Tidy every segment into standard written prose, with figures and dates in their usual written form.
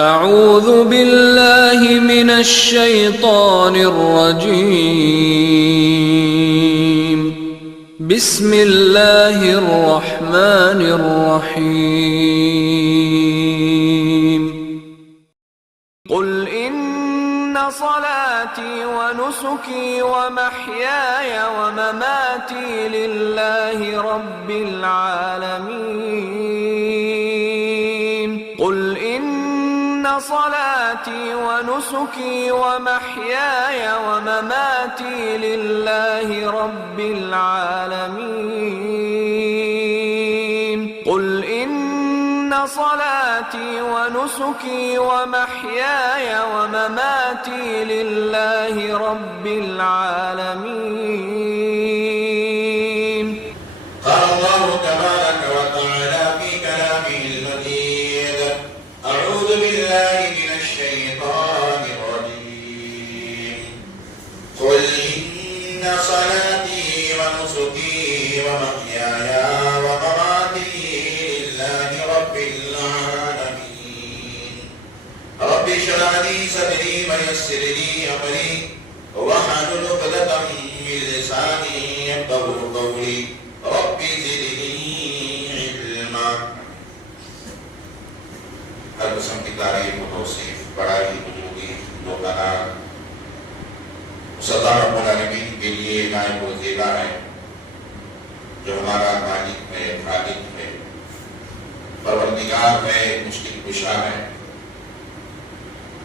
اعوذ باللہ من الشیطان الرجیم بسم اللہ الرحمن الرحیم قل ان صلاتي ونسكي ومحياي ومماتي لله رب العالمين قل ان صلاتي ونسكي ومحياي ومماتي لله رب العالمين قل ان صلاتي ونسكي ومحياي ومماتي لله رب العالمين. قال الله تبارك وتعالى في كلامه المجيد: أعوذ بالله من الشيطان الرجيم. قل إن صلاتي ونسكي ومحياي ومماتي لله رب العالمين. رب اشرح لي صدري ويسر لي أمري واحلل عقدة من لساني يفقهوا قولي. رب زدني علما. ہر قسم کی تعریف و توصیف بڑائی بزرگی لوکانا سدا رب العالمین کے لیے نائب و زیبا ہے، جو ہمارا مالک ہے، خالق ہے، پروردگار ہے، مشکل کشا ہے،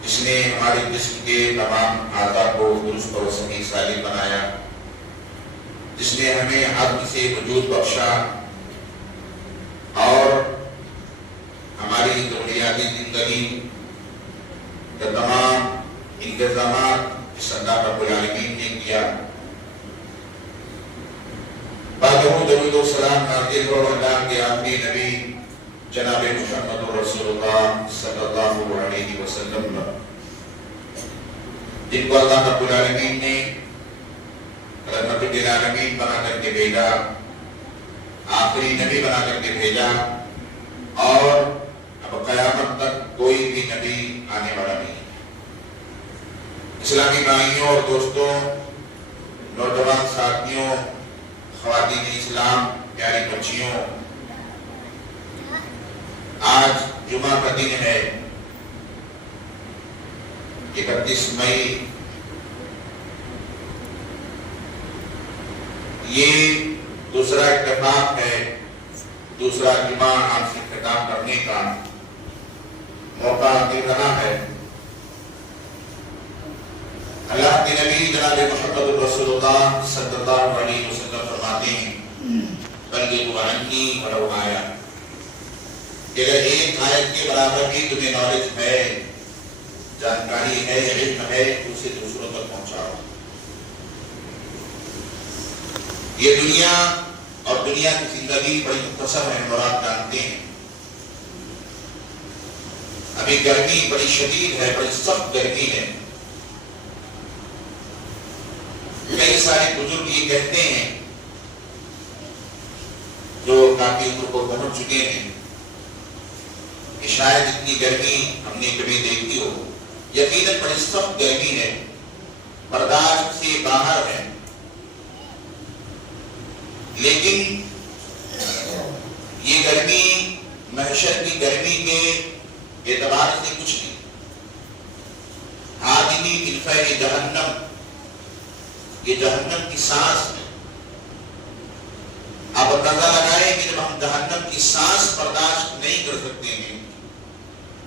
جس نے ہمارے جسم کے تمام اعضاء کو درست و صحیح سالم بنایا، جس نے ہمیں عدم سے وجود بخشا اور ہماری ضروریات زندگی کے تمام انتظامات اس اللہ رب العالمین نے کیا. درود و سلام نازل ہو اللہ کے آخری نبی جناب محمد رسول اللہ صلی اللہ علیہ وسلم، جن کو اللہ رب العالمین نے رحمت للعالمین بنا کر کے بھیجا، آخری نبی بنا کر کے بھیجا، اور اب قیامت تک کوئی بھی نبی آنے والا نہیں. اسلامی بھائیوں اور دوستوں، نوجوان ساتھیوں، خواتین اسلام، پیاری بچیوں، آج جمعہ کا دن ہے، 31 مئی. یہ دوسرا اتفاق ہے، دوسرا جمعہ آپ سے خطاب کرنے کا موقع مل رہا ہے. اللہ کے نبی جناب محمد رسول اللہ صلی اللہ علیہ وسلم فرماتے ہیں: بلغوا عنی ولو آیہ. اگر ایک آیت کے برابر بھی تمہیں نالج ہے، جانکاری ہے، علم ہے، اسے دوسروں تک پہنچاؤ. یہ دنیا اور دنیا کی زندگی بڑی مختصر ہے اور آپ جانتے ہیں. ابھی گرمی بڑی شدید ہے، بڑی سخت گرمی ہے. کئی سارے بزرگ یہ کہتے ہیں جو کافی عمر کو پہنچ چکے ہیں کہ شاید اتنی گرمی ہم نے کبھی دیکھی ہو. یقیناً بڑی سخت گرمی ہے، برداشت سے باہر ہے، لیکن یہ گرمی محشر کی گرمی کے اعتبار سے کچھ نہیں. آدمی بالفعل جہنم، یہ جہنم کی سانس ہے. آپ اندازہ لگائیں کہ جب ہم جہنم کی سانس برداشت نہیں کر سکتے ہیں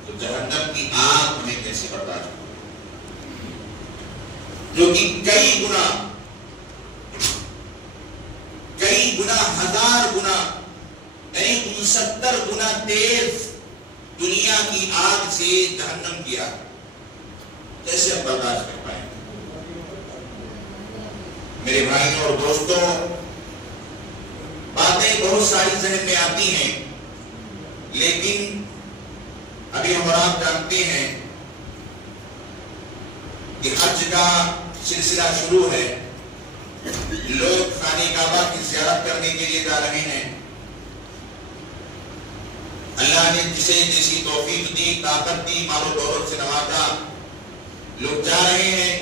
تو جہنم کی آگ ہمیں کیسے برداشت کرے، جو کہ کئی گنا، ہزار گنا، 69 گنا تیز دنیا کی آگ سے جہنم کی آگ کیسے ہم برداشت کر پائیں گے؟ میرے بھائیوں اور دوستوں، باتیں بہت ساری ذہن میں آتی ہیں، لیکن ابھی ہم اور آپ جانتے ہیں کہ حج کا سلسلہ شروع ہے. لوگ خانہ کعبہ کی زیارت کرنے کے لیے جا رہے ہیں. اللہ نے جسے جیسی توفیق دی، طاقت دی، مال و دولت سے نوازا، لوگ جا رہے ہیں،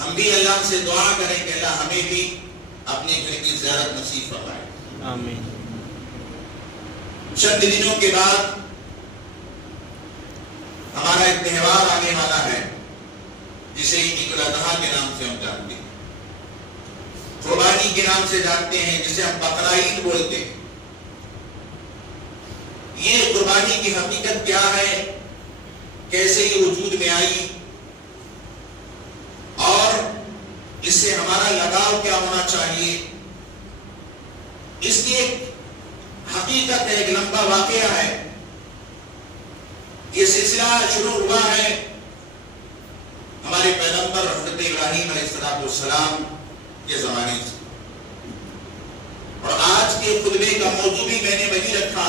ہم بھی اللہ سے دعا کریں کہ اللہ ہمیں بھی اپنے گھر کی زیارت نصیب فرمائے۔ آمین۔ چند دنوں کے بعد ہمارا ایک تہوار آنے والا ہے جسے عید الاضحیٰ کے نام سے ہم جانتے ہیں، قربانی کے نام سے جانتے ہیں، جسے ہم بقرعید بولتے ہیں۔ یہ قربانی کی حقیقت کیا ہے، کیسے یہ وجود میں آئی، اور اس سے ہمارا لگاؤ کیا ہونا چاہیے، اس کی ایک حقیقت ہے، ایک لمبا واقعہ ہے۔ یہ سلسلہ شروع ہوا ہے ہمارے پیغمبر حضرت ابراہیم علیہ السلام کے زمانے سے، اور آج کے خطبے کا موضوع بھی میں نے وہی رکھا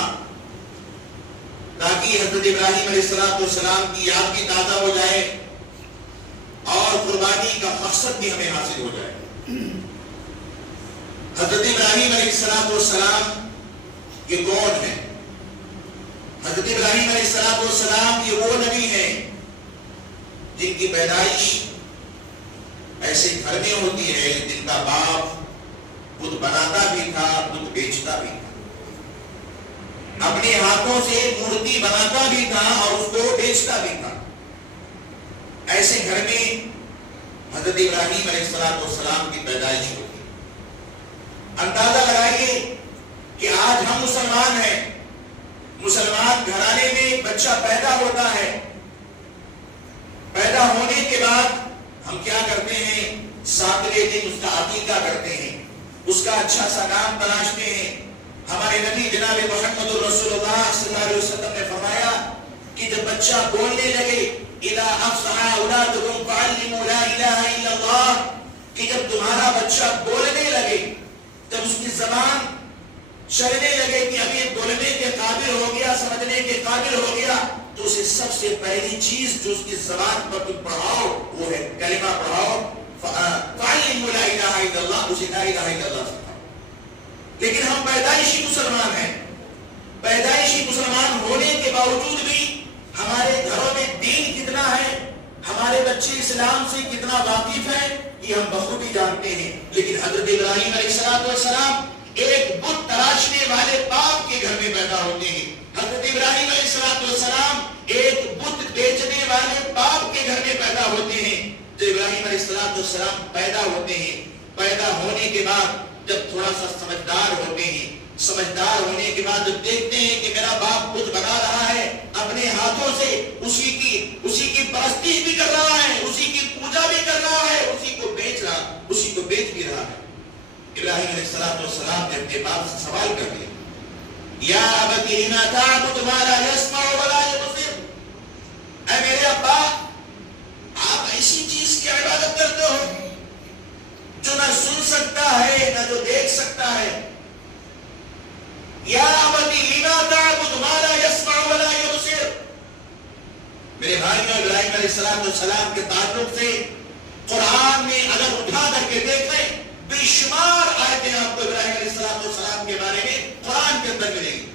تاکہ حضرت ابراہیم علیہ السلام کی یاد بھی تازہ ہو جائے اور قربانی کا مقصد بھی ہمیں حاصل ہو جائے۔ حضرت ابراہیم علیہ السلام یہ کون ہے؟ حضرت ابراہیم علیہ السلام یہ وہ نبی ہیں جن کی پیدائش ایسے گھر میں ہوتی ہے جن کا باپ بت بناتا بھی تھا، بت بیچتا بھی تھا، اپنے ہاتھوں سے مورتی بناتا بھی تھا اور اس کو بیچتا بھی تھا۔ ایسے گھر میں حضرت ابراہیم علیہ السلام کی پیدائش ہوتی۔ اندازہ لگائیے کہ آج ہم مسلمان ہیں، مسلمان گھرانے میں ایک بچہ پیدا ہوتا ہے، پیدا ہونے کے بعد ہم کیا کرتے ہیں، ساتویں دن اس کا عقیقہ کرتے ہیں، اس کا اچھا سا نام تلاشتے ہیں۔ ہمارے نبی جناب محمد رسول اللہ صلی اللہ علیہ وسلم نے فرمایا کہ جب بچہ بولنے لگے، اذا افصح اولادکم فعلموا لا الہ الا اللہ، کہ جب تمہارا بچہ بولنے لگے، جب اس کی زبان چلنے لگے کہ اب یہ بولنے کے قابل ہو گیا، سمجھنے کے قابل ہو گیا، تو اسے سب سے پہلی چیز جو اس کی زبان پر تم پڑھاؤ وہ ہے کلمہ پڑھاؤ، فعلموا لا الہ الا اللہ، اسے لا الہ الا اللہ سکھاؤ۔ لیکن ہم پیدائشی مسلمان ہیں، پیدائشی مسلمان ہونے کے باوجود بھی ہمارے گھروں میں دین کتنا ہے، ہمارے بچے اسلام سے کتنا واقف ہیں، یہ ہم بخوبی جانتے ہیں۔ لیکن حضرت ابراہیم علیہ السلام ایک بت تراشنے والے باپ کے گھر میں پیدا ہوتے ہیں، حضرت ابراہیم علیہ السلام ایک بت بیچنے والے باپ کے گھر میں پیدا ہوتے ہیں۔ تو ابراہیم علیہ السلام پیدا ہوتے ہیں، پیدا ہونے کے بعد جب تھوڑا سا سمجھدار ہوتے ہیں، سمجھدار ہونے کے بعد جب دیکھتے ہیں کہ میرا باپ بت بنا رہا ہے، اپنے ہاتھوں سے اسی کی پرستش بھی کر رہا ہے، اسی کی پوجا بھی کر رہا ہے، اسی کو بیچ بھی رہا ہے، ابراہیم علیہ السلام نے اپنے باپ سے سوال کر لیا، یا ابت لما تعبد ما لا يسمع ولا يبصر، اے میرے ابا آپ ایسی چیز کی عبادت کرتے ہو جو نہ سن سکتا ہے نہ جو دیکھ سکتا ہے۔ یا ابت لما تعبد ما لا يسمع ولا يبصر۔ میرے بھائیوں، ابراہیم علیہ السلام کے تعلق سے قرآن میں اگر اٹھا کر کے دیکھیں بے شمار آیتیں آپ کو ابراہیم علیہ السلام کے بارے میں قرآن کے اندر ملیں گی۔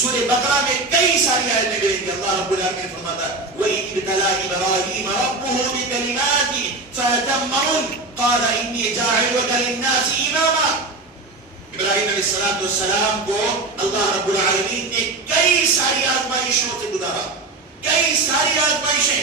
سورہ بقرہ میں کئی ساری آیتیں ملیں گی۔ اللہ رب العالمین نے فرماتا ہے وَإِذِ ابْتَلَىٰ إِبْرَاهِيمَ رَبُّهُ بِكَلِمَاتٍ فَأَتَمَّهُنَّ قَالَ إِنِّي جَاعِلُكَ لِلنَّاسِ إِمَامًا۔ ابراہیم علیہ السلام کو اللہ رب العالمین نے کئی ساری آزمائشوں سے گزارا، کئی ساری آزمائشیں۔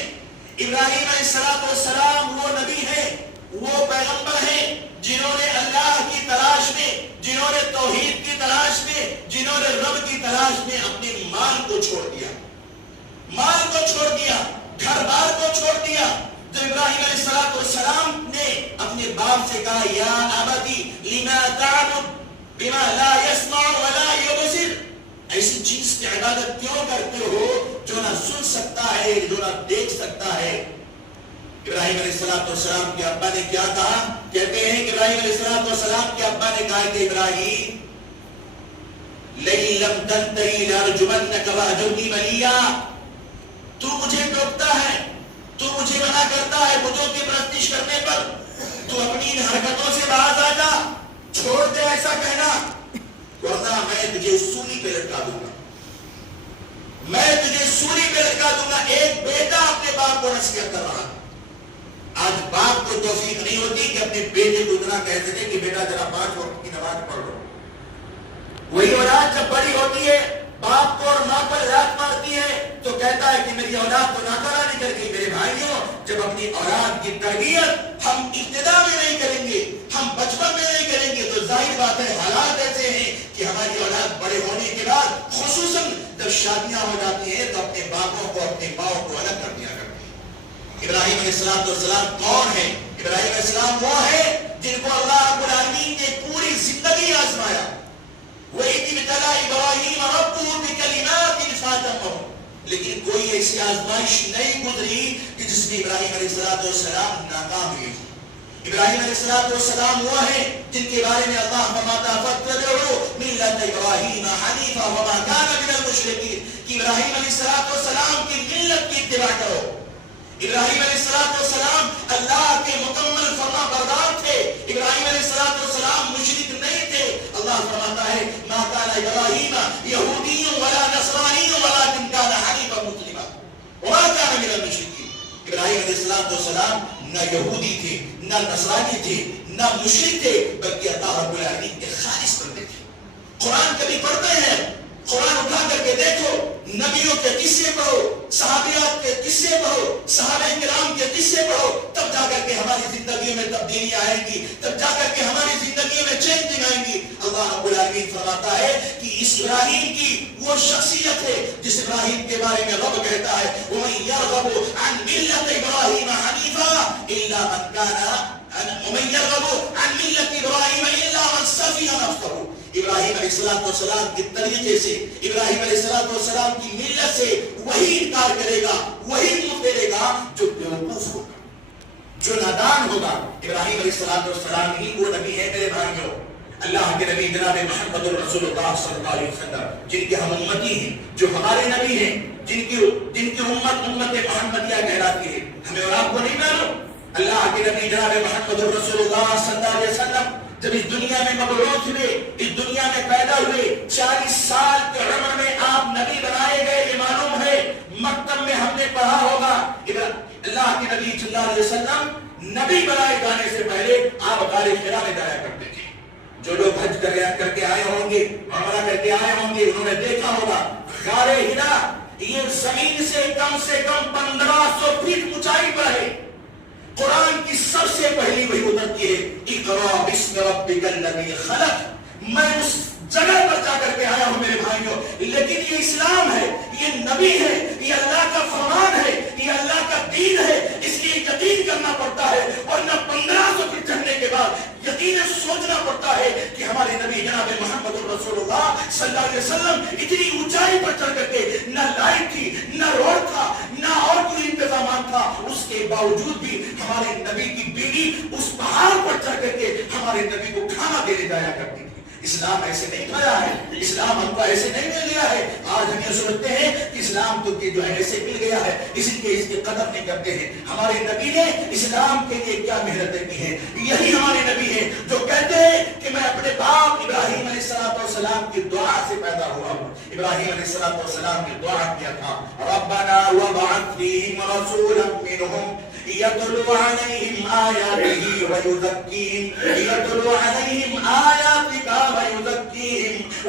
ابراہیم علیہ السلام وہ نبی ہیں، وہ پیغمبر ہیں جنہوں نے اللہ کی تلاش میں، جنہوں نے توحید کی تلاش میں، جنہوں نے رب کی تلاش میں اپنے مال کو چھوڑ دیا، مال کو چھوڑ دیا، گھر بار کو چھوڑ دیا۔ تو ابراہیم علیہ السلام نے اپنے باپ سے کہا یا ابتی لما تعبد بما لا يسمع ولا يبصر، ایسی چیز کی عبادت کیوں کرتے ہو جو نہ سن سکتا ہے، جو نہ دیکھ سکتا ہے۔ ابراہیم علیہ السلام کے ابا نے کیا کہا؟ کہتے ہیں کہ ابراہیم علیہ السلام کے ابا نے کہا کہ ابراہیم لَئِن لَمْ تَنْتَهِ لَأَرْجُمَنَّكَ وَأَهْجُرْنِي مَلِيًّا، تو مجھے ٹوکتا ہے، تو مجھے منع کرتا ہے بتوں کی پرستش کرنے پر، تو اپنی ان حرکتوں سے باز آ جا، چھوڑ دے ایسا کہنا ورنہ میں تجھے سولی پہ لٹکا دوں گا۔ میں تجھے سولی پہ لٹکا دوں گا. ایک بیٹا اپنے باپ کو نصیحت کر رہا. آج باپ کو توفیق نہیں ہوتی کہ اپنے بیٹے کو اتنا کہہ سکے کہ بیٹا ذرا 5 وقت کی نماز پڑھ لو. وہی اولاد جب بڑی ہوتی ہے باپ کو اور ماں پر لات مارتی ہے تو کہتا ہے کہ میری اولاد تو ناکارہ نکل گئی. میرے بھائیوں، جب اپنی اولاد کی تربیت ہم ابتدا میں نہیں کریں گے، ہم بچپن میں نہیں کریں گے، تو ظاہر بات ہے حالات ایسے ہیں کہ ہماری اولاد بڑے ہونے کے بعد خصوصاً جب شادیاں ہو جاتی ہیں تو اپنے باپوں کو اپنے ماؤں کو الگ کر دیا کرتے ہیں. ابراہیم علیہ السلام کون ہیں؟ ابراہیم علیہ السلام وہ ہیں جن کو اللہ رب العالمین نے پوری زندگی آزمایا. وَإِذِ ابْتَلَىٰ إِبْرَاهِيمَ رَبُّهُ بِكَلِمَاتٍ فَأَتَمَّهُنَّ. لیکن کوئی ایسی آزمائش نہیں گزری کہ جس میں ابراہیم علیہ السلام ناکام ہوئے. ابراہیم علیہ السلام وہ ہیں جن کے بارے میں اللہ فرماتا فَاتَّبِعُوا مِلَّةَ إِبْرَاهِيمَ حَنِيفًا وَمَا كَانَ مِنَ الْمُشْرِكِينَ. کہ ابراہیم علیہ السلام کی ملت کی اتباع کرو. ابراہیم علیہ السلام اللہ کے مکمل فرما بردار تھے. ابراہیم علیہ السلام مشرک نہیں تھے. اللہ فرماتا ہے ما کان ابراہیم یہودی ولا نصرانی ولکن کان حنیفا مسلما وما کان من المشرکین. ابراہیم علیہ السلام نہ یہودی تھے، نہ نصرانی تھے، نہ مشرک تھے، بلکہ اللہ رب العالمین کے خالص بندے تھے. قرآن کبھی پڑھتے ہیں، قرآن اٹھا کر کے دیکھو، نبیوں کے قصے پڑھو، صحابیات کے قصے پڑھو، صحابہ کرام کے قصے پڑھو، تب جا کر کے ہماری زندگیوں میں تبدیلیاں آئیں گی، تب جا کر کے ہماری زندگیوں میں چینجنگ آئیں گی. اللہ رب العالمین فرماتا ہے کہ اس ابراہیم کی وہ شخصیت ہے جس ابراہیم کے بارے میں رب کہتا ہے وَمَن يَرْغَبُ عَن مِلَّةِ إِبْرَاهِيمَ حَنِيفًا إِلَّا مَن كَانَ وَمَن يَرْغَبُ عَن مِلَّةِ إِبْرَاهِيمَ إِلَّا مَن سَفِهَ نَفْسَهُ. ابراہیم علیہ السلام کے طریقے سے، ابراہیم علیہ السلام کی ملت سے وہی انکار کرے گا، وہی منہ پھیرے گا جو بیوقوف ہوگا، جو نادان ہوگا. ابراہیم علیہ السلام ہی وہ نبی ہے میرے بھائیوں، اللہ کے نبی جناب محمد رسول اللہ صلی اللہ علیہ وسلم، جن کے ہم امتی ہیں، جو ہمارے نبی ہیں، جن کی امت محمدیہ کہلاتی ہے. ہمیں اور آپ کو نہیں معلوم؟ اللہ کے نبی جناب محمد رسول اللہ صلی اللہ علیہ وسلم جب اس دنیا میں مبعوث ہوئے، اس دنیا میں پیدا ہوئے، 40 سال کے عمر میں آپ نبی بنائے گئے. یہ معلوم ہے مکتب میں ہم نے پڑھا ہوگا اللہ کے نبی صلی اللہ علیہ وسلم نبی بنائے جانے سے پہلے آپ غار حرا میں جایا کرتے تھے. جو لوگ حج کر کے آئے ہوں گے، عمرہ کر کے آئے ہوں گے، انہوں نے دیکھا ہوگا غار حرا یہ زمین سے کم 1500 فٹ اونچائی پر ہے. قرآن کی سب سے پہلی وہی اترتی ہے اقرأ باسم ربک الذی خلق. میں اس جگہ پر جا کر کے آیا ہوں میرے بھائیوں، لیکن یہ اسلام ہے، یہ نبی ہے، یہ اللہ کا فرمان ہے، یہ اللہ کا دین ہے، اس لیے یقین کرنا پڑتا ہے. اور نہ 1500 فٹ چڑھنے کے بعد یقیناً سوچنا پڑتا ہے کہ ہمارے نبی جناب محمد رسول اللہ صلی اللہ علیہ وسلم اتنی اونچائی پر چڑھ کر کے نہ لائٹ تھی، نہ روڈ تھا، نہ اور کوئی انتظامات تھا، اس کے باوجود بھی ہمارے نبی کی بیوی اس پہاڑ پر چڑھ کر کے ہمارے نبی کو کھانا دینے جایا کرتی تھی. اسلام ایسے نہیں کھایا ہے، اسلام ہم کو ایسے نہیں مل گیا ہے. آج ہم یہ سمجھتے ہیں کہ اسلام تو جو ہے ایسے مل گیا ہے، اس کی قدر نہیں کرتے ہیں. ہمارے نبی نے اسلام کے لیے کیا محنتیں کی ہیں. یہی ہمارے نبی ہیں جو کہتے ہیں کہ میں اپنے باپ ابراہیم علیہ السلام کی دعا سے پیدا ہوا ہوں. ابراہیم علیہ السلام کی دعا کیا تھا ربنا وابعث فیہم رسولا منہم يتلو عليهم آياته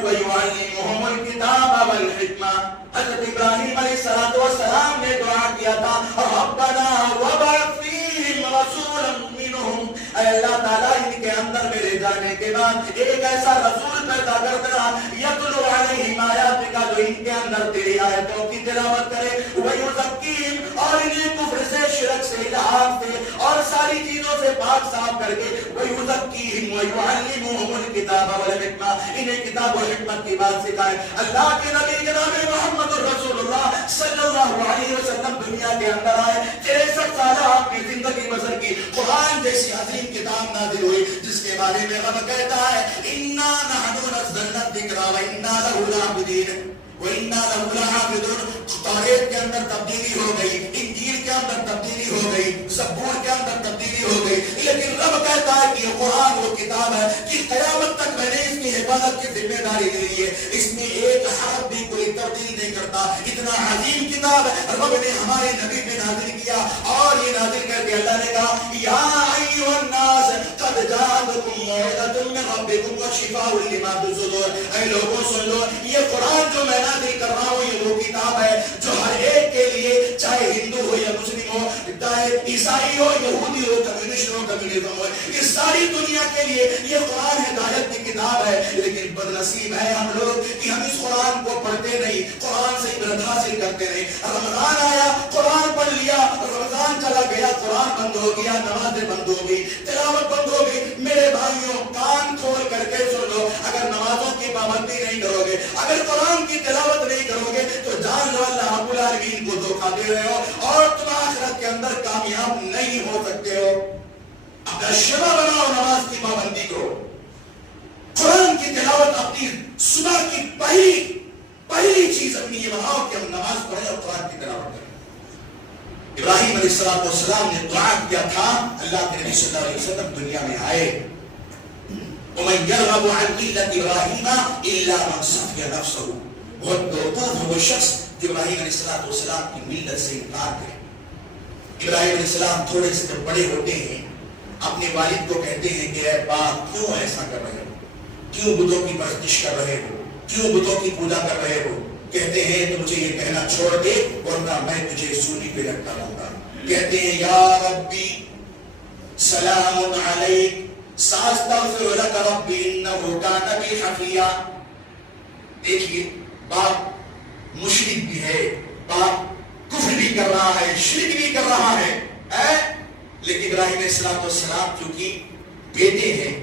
ويعلمهم الكتاب والحكمة. حضرت ابراہیم علیہ السلام نے دعا کیا تھا ربنا وابعث فیہم رسولا منہم. اے اللہ تعالیٰ ان کے اندر میرے جانے کے بعد ایک ایسا رسول پیدا کر دینا یتلو علیہم آیاتک جو ان کے اندر تیری آیتوں کی تلاوت کرے ویزکیہم اور انہیں کفر سے، شرک سے، الہات سے اور ساری چیزوں سے پاک صاف کر کے ویزکیہم ویعلمہم الکتاب والحکمہ انہیں کتاب و حکمت کی بات سکھائے. اللہ کے نبی جناب محمد رسول اللہ صلی اللہ علیہ وسلم دنیا کے اندر آئے، 63 سالہ آپ کی زندگی بسر کی. قرآن جیسی عظیم کتاب نازل ہوئی جس کے بارے میں رب کہتا ہے اِنَّا نَحْنُ نَزَّلْنَا الذِّكْرَ وَإِنَّا لَهُ لَحَافِظُونَ وَإِنَّا لَهُ لَحَافِظُونَ. توریت کے اندر تبدیلی ہو گئی، انجیل کے اندر تبدیلی ہو گئی، زبور کے اندر تبدیلی ہو گئی، لیکن رب کہتا ہے کہ یہ قرآن وہ کتاب ہے کہ قیامت تک میں نے اس کی حفاظت کی ذمہ داری لی ہے، اس میں ایک حرف بھی کوئی تبدیل نہیں کرتا. اتنا عظیم کتاب رب نے ہمارے نبی پہ نازل کیا، اور یہ نازل کر کے اللہ نے کہا یا ایھا الناس قد جاءتکم موعظۃ من ربکم وشفاء لما فی الصدور. اے لوگوں سن لو، یہ قرآن جو میں نازل کر رہا ہوں یہ وہ کتاب ہے جو ہر ایک کے لیے، چاہے ہندو ہو یا مسلم ہو، چاہے عیسائی ہو، یہودی ہو، کمیونسٹ ہو، کمیونزم ہو، یہ ساری دنیا کے لیے یہ قرآن ہدایت کی کتاب ہے. لیکن بدنصیب ہے ہم لوگ کہ ہم اس قرآن کو پڑھتے نہیں، قرآن سے عبرت حاصل کرتے نہیں. رمضان آیا، قرآن پڑھ لیا، رمضان چلا گیا، قرآن بند ہو گیا، نمازیں بند ہو گئی، تلاوت بند ہو گئی. میرے بھائیوں کان کھول کر کے سن لو، اگر نمازوں کی پابندی نہیں کرو گے، اگر قرآن کی تلاوت نہیں کرو گے تو جان لو اللہ رب العالمین کو دھوکہ دے رہے ہو اور تم آخرت کے اندر کامیاب نہیں ہو سکتے ہو. اپنا شبہ بناؤ، نماز کی پابندی کرو، قرآن کی تلاوت اپنی صبح کی پہلی چیز اپنی یہ بناؤ کہ ہم نماز پڑھیں اور قرآن کی تلاوت کریں. ابراہیم علیہ السلام نے دعا کیا تھا، اللہ کے نبی صلی اللہ علیہ وسلم دنیا میں آئے، وَمَنْ يَرْغَبُ عَنْ مِلَّةِ إِبْرَاهِيمَ إِلَّا مَنْ صَفِيَ نَفْسَهُ. بہت دوطور ہے وہ شخص جو ابراہیم علیہ السلام کی ملت سے انکار کرے. ابراہیم علیہ السلام تھوڑے سے جب بڑے ہوتے ہیں اپنے والد کو کہتے ہیں کہ اے باپ کیوں ایسا کر رہے ہو، کیوں بتوں کی پرستش کر رہے ہو، کیوں بتوں کی پوجا کر رہے ہو. کہتے ہیں تو مجھے یہ کہنا چھوڑ دے ورنہ میں تجھے سولی پہ لٹکا دوں گا. کہتے ہیں یا ربی سلام علیک ساستغفر لک ربی انہ کان بی حفیہ. دیکھیے باپ مشرک بھی ہے، باپ کفر بھی کر رہا ہے، شرک بھی کر رہا ہے، لیکن ابراہیم علیہ السلام چونکہ بیٹے ہیں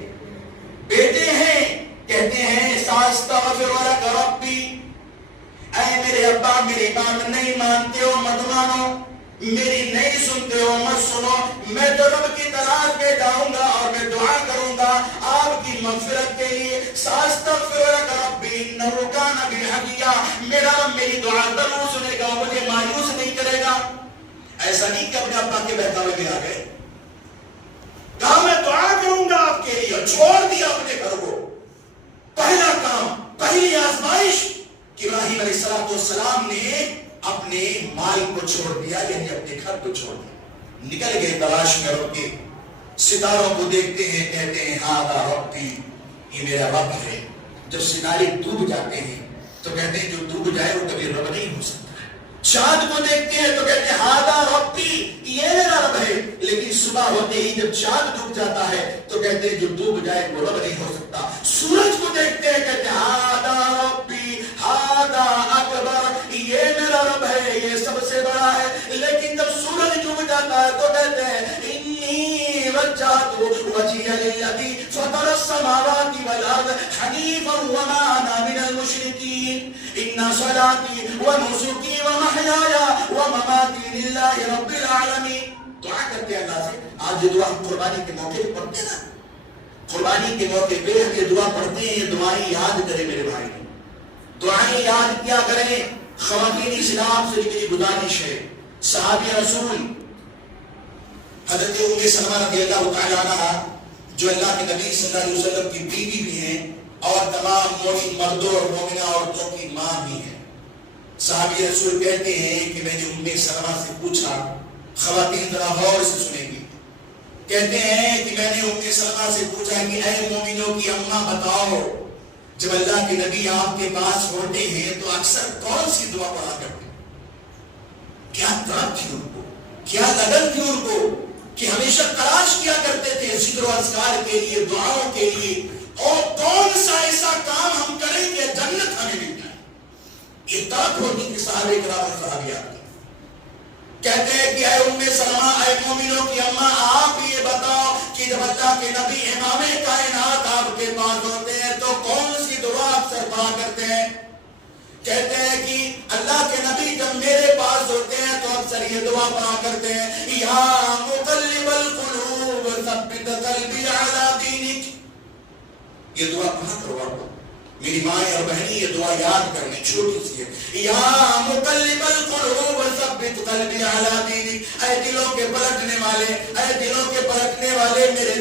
کہتے ہیں ساستغفر لک ربی، اے میرے ابا میری بات نہیں مانتے ہو مت مانو، میری نہیں سنتے ہو مت سنو، میں تو رب کی تلاش میں جاؤں گا اور میں دعا کروں گا آپ کی مغفرت کے لیے. ساستغفر لک ربی انہ کان بی حفیہ، میرا رب میری دعا ضرور سنے گا، مجھے مایوس نہیں کرے گا. ایسا نہیں کہ اپنے ابا کے بہکاوے میں آ گئے، کہا میں دعا کروں گا آپ کے لیے، چھوڑ دیا اپنے گھر کو. پہلا کام، پہلی آزمائش کہ ابراہیم علیہ السلام نے اپنے مال کو چھوڑ دیا، یعنی اپنے گھر کو چھوڑ دیا، نکل گئے تلاش میں رب کے. ستاروں کو دیکھتے ہیں، کہتے ہیں ہاذا ربی، یہ میرا رب ہے. جب ستارے ڈوب جاتے ہیں تو کہتے ہیں جو ڈوب جائے وہ کبھی رب نہیں ہو سکتا. چاند کو دیکھتے ہیں تو کہتے ہیں ہاذا ربی، یہ میرا رب ہے. لیکن صبح ہوتے ہی جب چاند ڈوب جاتا ہے تو کہتے ہیں جو ڈوب جائے وہ رب نہیں ہو سکتا. سورج کو دیکھتے ہیں کہتے ہیں ہاذا ربی ہاذا اکبر، یہ میرا رب ہے، یہ سب سے بڑا ہے. لیکن جب سورج ڈوب جاتا ہے تو کہتے ہیں انی وجہت وجہی للذی فطر السماوات والارض حنیفا وما انا من المشرکین ان صلاتی ونسکی ومحیای ومماتی للہ رب العالمین. دعا کرتے ہیں اللہ سے. آج یہ دعا ہم قربانی کے موقع پہ پڑھتے ہیں نا، قربانی کے موقع پہ ہم یہ دعا پڑھتے ہیں. یہ دعائیں یاد کریں میرے بھائی، دعائیں یاد کیا کریں. خواتین اسلام سے میری گزارش ہے، صحابی رسول حضرت ام سلمہ رضی اللہ تعالی عنہ جو اللہ کے نبی صلی اللہ علیہ وسلم کی بیوی بھی ہیں اور تمام مومن مردوں اور مومنہ عورتوں کی ماں بھی ہیں. صحابی رسول کہتے ہیں کہ میں نے ام سلمہ سے پوچھا، خواتین ذرا غور سے سنیں گی، کہتے ہیں کہ میں نے ام سلمہ سے پوچھا کہ اے مومنوں کی اماں بتاؤ، جب اللہ کے نبی آپ کے پاس ہوتے ہیں تو اکثر کون سی دعا پڑھا کرتے؟ کیا طرف تھی ان کو، کیا لگن تھی ان کو کہ ہمیشہ تلاش کیا کرتے تھے ذکر و اذکار کے لیے، دعاؤں کے لیے، اور کون سا ایسا کام ہم کریں کہ جنت ہمیں مل جائے. یہ طرف ہوتی کہ صحابہ کرام اور صحابیات کی. کہتے ہیں کہ اے ام سلمہ، اے مومنوں کی اماں، آپ یہ بتاؤ کہ جب اللہ کے نبی امام کائنات آپ کے پاس ہوتے ہیں تو کون سی دعا اکثر پڑھا کرتے ہیں؟ کہتے ہیں کہ اللہ کے نبی جب میرے پاس ہوتے ہیں تو اکثر یہ دعا پڑھا کرتے ہیں یا مقلب القلوب ثبت قلبی علی دینک. یہ دعا پڑھا کرو آپ. میری مائیں اور بہنیں یہ دعا یاد کرنے، چھوٹی سی ہے. یا مقلب القلوب ثبت قلبی علی دینک، اے دلوں کے پلٹنے والے، اے دلوں کے پلٹنے والے، میرے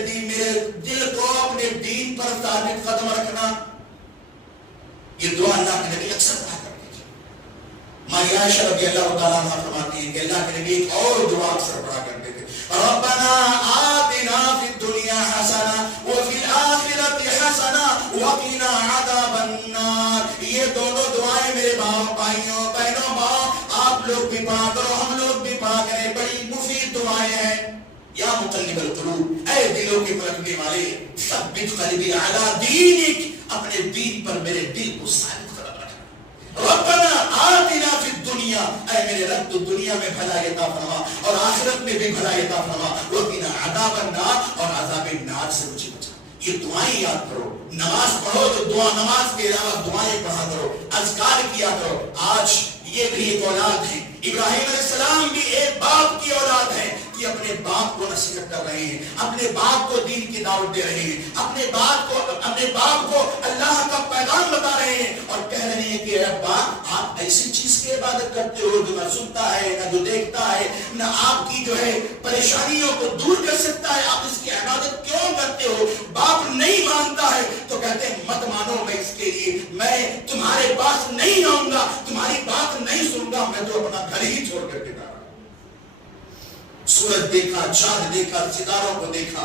دل کو اپنے دین پر ثابت قدم رکھنا. یہ دعا اللہ کے نبی اکثر پڑھا کرتے تھے. ماں عائشہ رضی اللہ تعالیٰ عنہ فرماتی ہیں کہ اللہ کے نبی ایک اور دعا اکثر پڑھا کرتے تھے. ربنا آتنا فی الدنیا حسنہ وفی الآخرۃ حسنہ وقنا عذاب النار. یہ دونوں دعائیں میرے بھائیوں بہنوں آپ لوگ بھی پڑھا کرو، ہم لوگ بھی پڑھا کریں. بڑی مفید دعائیں ہیں. یا مقلب القلوب، اے دلوں کے پلٹنے والے، ثبت قلبی علی دینک، اپنے دین پر میرے دل کو ثابت قدم رکھنا. ربنا آتنا فی الدنیا، اے میرے رب تو دنیا میں بھلائی عطا فرما اور آخرت میں بھی بھلائی عطا فرما. وقنا عذاب النار، اور عذاب النار سے مجھے بچا. یہ دعائیں یاد کرو. نماز پڑھو تو دعا، نماز کے علاوہ دعائیں پڑھا کرو، اذکار کیا کرو. آج یہ بھی ایک اولاد ہے. ابراہیم علیہ السلام بھی ایک باپ کی اولاد ہے کہ اپنے باپ کو نصیحت کر رہے ہیں، اپنے باپ کو دین کی دعوت دے رہے ہیں، اپنے باپ کو اللہ کا پیغام بتا رہے ہیں اور کہہ رہے ہیں کہ ابا آپ ایسی چیز کی عبادت کرتے ہو جو نہ سنتا ہے نہ جو دیکھتا ہے نہ آپ کی جو ہے پریشانیوں کو دور کر سکتا ہے، آپ اس کی عبادت کیوں کرتے ہو؟ باپ نہیں مانتا ہے تو کہتے ہیں مت مانو، میں اس کے لیے میں تمہارے پاس نہیں آؤں گا، تمہاری بات نہیں سنوں گا، میں تو اپنا گھر ہی چھوڑ کر کے جا رہا ہوں. سورج دیکھا، چاند دیکھا، ستاروں کو دیکھا.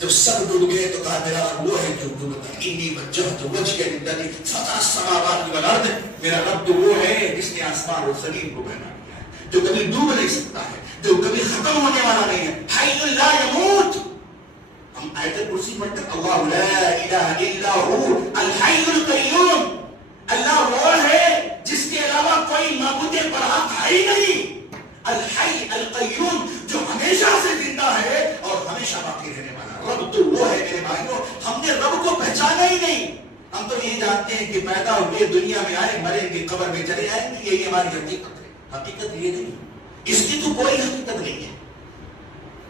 جب سب ڈوب گئے تو کہا میرا رب وہ ہے جو ڈوبتا ہے. انی وجہت وجہی للذی فطر السماوات والارض، میرا رب تو وہ ہے جس نے آسمان اور زمین کو بنا دیا ہے، جو کبھی ڈوب نہیں سکتا ہے، جو کبھی ختم ہونے والا نہیں ہے. حی لا یموت. ہم آیت کرسی پڑھتے ہیں اللہ لا الہ الا هو الحی القیوم. اللہ وہ ہے جس کے علاوہ کوئی معبود برحق ہے ہی نہیں. الحی القیوم، جو ہمیشہ سے زندہ ہے اور ہمیشہ باقی رہنے والا. رب تو وہ ہے میرے بھائیوں. ہم نے رب کو پہچانا ہی نہیں. ہم تو یہ جانتے ہیں کہ پیدا ہوئے دنیا میں آئے، مریں گے، قبر میں چلے جائیں گے، یہی ہماری حقیقت ہے. حقیقت یہ نہیں، اس کی تو کوئی حقیقت نہیں ہے.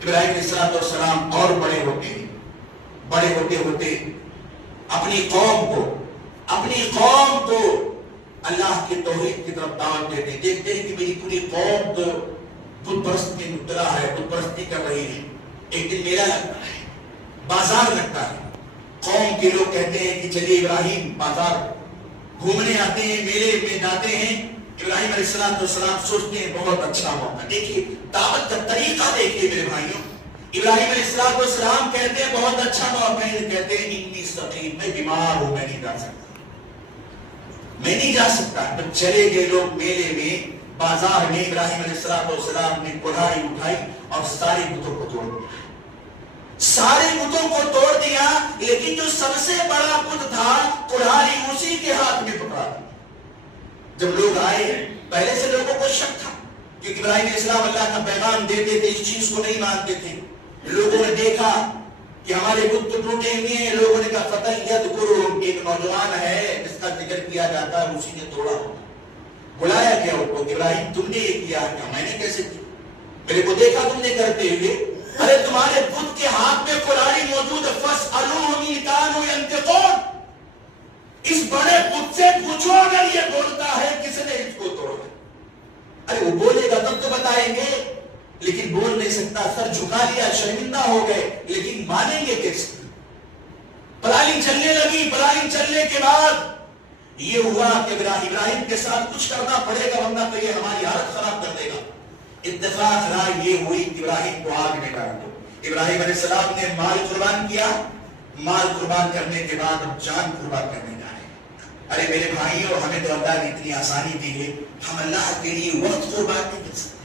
ابراہیم علیہ السلام اور بڑے ہوتے ہوتے اپنی قوم کو اللہ کے توحید کی طرف دعوت دیتے. دیکھتے ہیں کہ میری پوری قوم تو بت پرست میں مبتلا ہے، بت پرستی کر رہی ہے. ایک دن میلہ لگتا ہے، بازار لگتا ہے. قوم کے لوگ کہتے ہیں کہ چلیے ابراہیم بازار گھومنے آتے ہیں، میلے میں جاتے ہیں. ابراہیم علیہ السلام سوچتے ہیں بہت اچھا موقع. دیکھیے دعوت کا طریقہ دیکھیے میرے بھائیوں. ابراہیم علیہ السلام کہتے ہیں بہت اچھا موقع ہے. کہتے ہیں انی سقیم، میں بیمار ہوں، میں نہیں جا سکتا. تو چلے گئے لوگ میلے میں، بازار میں. ابراہیم علیہ السلام نے کڑھائی اٹھائی اور سارے بتوں کو توڑ دیا. لیکن جو سب سے بڑا بت تھا کڑھائی اسی کے ہاتھ میں پکڑا دی. جب لوگ آئے، پہلے سے لوگوں کو شک تھا کیونکہ ابراہیم علیہ السلام اللہ کا پیغام دیتے تھے، اس چیز کو نہیں مانتے تھے. لوگوں نے دیکھا کہ ہمارے بت تو ٹوٹے ہوئے ہیں. لوگوں نے کہا فتح یذکرہم، ایک نوجوان ہے جس کا ذکر کیا جاتا ہے، اسی نے توڑا ہوگا. بلایا گیا ان کو، ابراہیم تم نے یہ کیا؟ کیا میں نے کیسے کیا؟ میرے کو دیکھا تم نے کرتے ہوئے. ارے تمہارے بت کے ہاتھ میں کلاڑی موجود ہے. فاسألوہم ان کانوا ینطقون، اس بڑے بت سے پوچھو اگر یہ بولتا ہے کس نے اس کو توڑا. ارے وہ بولے گا تب تو بتائیں گے، لیکن بول نہیں سکتا. سر جھکا لیا، شرمندہ ہو گئے، لیکن مانیں گے کیسے؟ پلاننگ چلنے لگی. پلاننگ چلنے کے بعد یہ ہوا کہ ابراہیم کے ساتھ کچھ کرنا پڑے گا ورنہ تو یہ ہماری حالت خراب کر دے گا. اتفاق رائے یہ ہوئی کہ ابراہیم کو آگ میں ڈال دو. ابراہیم علیہ السلام نے مال قربان کیا. مال قربان کرنے کے بعد اب جان قربان کرنے جا رہے ہیں. ارے میرے بھائیوں، ہمیں تو اللہ نے اتنی آسانی دی ہے، ہم اللہ کے لیے وقت قربان نہیں کر سکتے.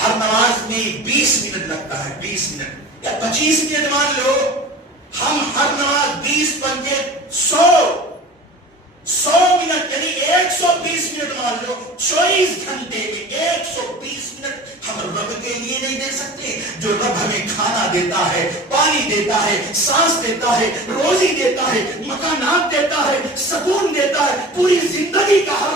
ہر نماز میں 20 منٹ لگتا ہے، 20 منٹ یا 25 منٹ مان لو. ہم ہر نماز 20 پنجے 100 منٹ یعنی 120 منٹ مان لو. 24 گھنٹے میں 120 منٹ ہم رب کے لیے نہیں دے سکتے. جو رب ہمیں کھانا دیتا ہے، پانی دیتا ہے، سانس دیتا ہے، روزی دیتا ہے، مکانات دیتا ہے، سکون دیتا ہے، پوری زندگی کا ہر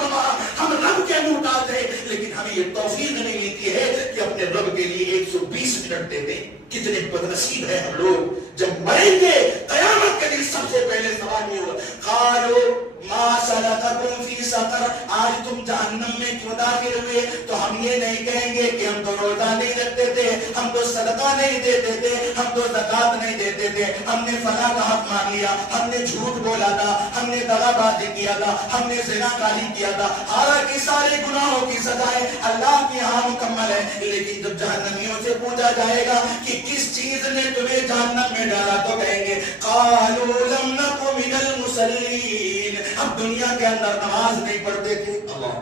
ہم رب کے منہ ڈالتے ہیں. لیکن ہمیں یہ توفیق نہیں ملتی ہے کہ اپنے رب کے لیے 120 منٹ دے دیں. کتنے بدنصیب ہیں ہم لوگ. جب مریں گے قیامت کے دن سب سے پہلے سوال یہ ہوگا قالوا ما سلککم فی سقر, آج تم جہنم میں کیوں داخل ہوئے؟ تو ہم یہ نہیں کہیں گے کہ ہم تو روزہ نہیں رکھتے تھے, ہم تو صدقہ نہیں دیتے تھے, ہم تو زکات نہیں دیتے تھے, ہم نے فلاں کا حق مان لیا, ہم نے جھوٹ بولا تھا, ہم نے دغا بازی کیا تھا, ہم نے زنا کاری کیا تھا. حالانکہ سارے گناہوں کی سزائیں اللہ کے ہاں مکمل ہے. لیکن جب جہنمیوں سے پوچھا جائے گا کہ کس چیز نے تمہیں جہنم میں ڈالا, تو کہیں گے قالوا لم نک من المصلین, اب دنیا کے اندر نماز نہیں پڑھتے تھے. اللہ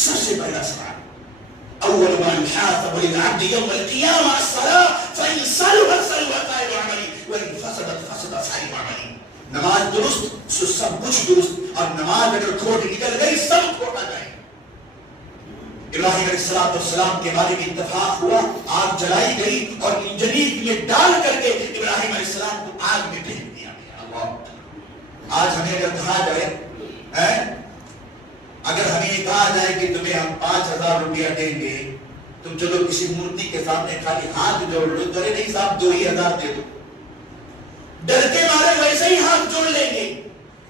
سب سے پہلا سوال اول ما يحاسب للعبد يوم القيامة الصلاة فإن صلحت صلح سائر عمله وإن فسدت فسد سائر عمله. نماز درست تو سب کچھ درست, اور نماز اگر کھوٹ نکل گئی سب کھوٹا جائے. ابراہیم علیہ السلام کے بارے میں اتفاق ہوا, آگ جلائی گئی اور انجنیق میں ڈال کر کے ابراہیم علیہ السلام کو آگ میں پھینک دیا گیا. اللہ آج ہمیں اگر کہا جائے اگر ہمیں کہا جائے کہ تمہیں ہم 5,000 روپیہ دیں گے, تم چلو کسی مورتی کے سامنے خالی ہاتھ جوڑ لو, تو نہیں صاحب 2,000 دے دو, ڈر کے مارے ویسے ہی ہاتھ جوڑ لیں گے.